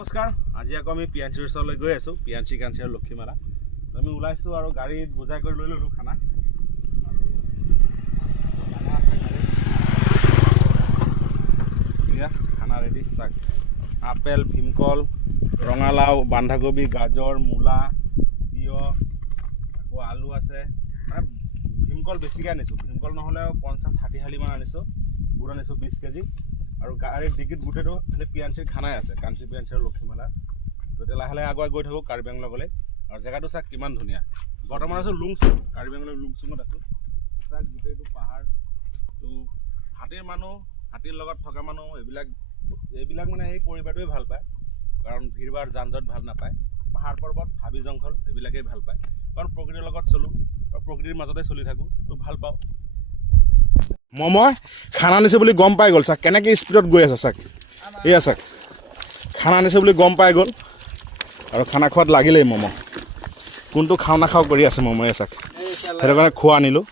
নমস্কাৰ আজি আকৌ আমি পিয়াঞ্চিৰ ওচৰলৈ গৈ আছোঁ পিয়াঞ্চি কাঞ্চি আৰু লক্ষীমালা আমি ওলাইছোঁ আৰু গাড়ীত বুজাই কৰি লৈ ল'লোঁ খানা খানা ৰেডি চাক আপেল ভীমকল ৰঙালাও বন্ধাকবি গাজৰ মূলা তিয়হ আকৌ আলু আছে মানে ভীমকল বেছিকৈ আনিছোঁ ভীমকল নহ'লে 50-60 হালিমান আনিছোঁ বুট আনিছোঁ 20 কেজি আৰু গাড়ীৰ ডিগিত গোটেইটো পিয়াঞ্চিৰ খানাই আছে কাঞ্চি পিয়াঞ্চি আৰু লক্ষীমালা তো এতিয়া লাহে লাহে আগুৱাই গৈ থাকোঁ কাৰ্বি আংলঙলৈ আৰু জেগাটো চাওক কিমান ধুনীয়া বৰ্তমান আছোঁ লুংচুং কাৰ্বি আংলঙৰ লুংচুঙত আছোঁ চাওক গোটেইটো পাহাৰ তো হাতীৰ মানুহ হাতীৰ লগত থকা মানুহ এইবিলাক মানে এই পৰিৱেশটোৱে ভাল পায় কাৰণ ভিৰ ভাৰ যান জঁট ভাল নাপায় পাহাৰ পৰ্বত হাবি জংঘল এইবিলাকেই ভাল পায় কাৰণ প্ৰকৃতিৰ লগত চলোঁ আৰু প্ৰকৃতিৰ মাজতে চলি থাকোঁ তো ভাল পাওঁ মমই খানা আনিছে বুলি গম পাই গ'ল চাক কেনেকৈ স্পীডত গৈ আছে চাক এয়া চাক খানা আনিছে বুলি গম পাই গ'ল আৰু খানা খোৱাত লাগিলেই মম' কোনটো খাওঁ নাখাওঁ কৰি আছে মময়ে চাক সেইটো কাৰণে খোৱা আনিলোঁ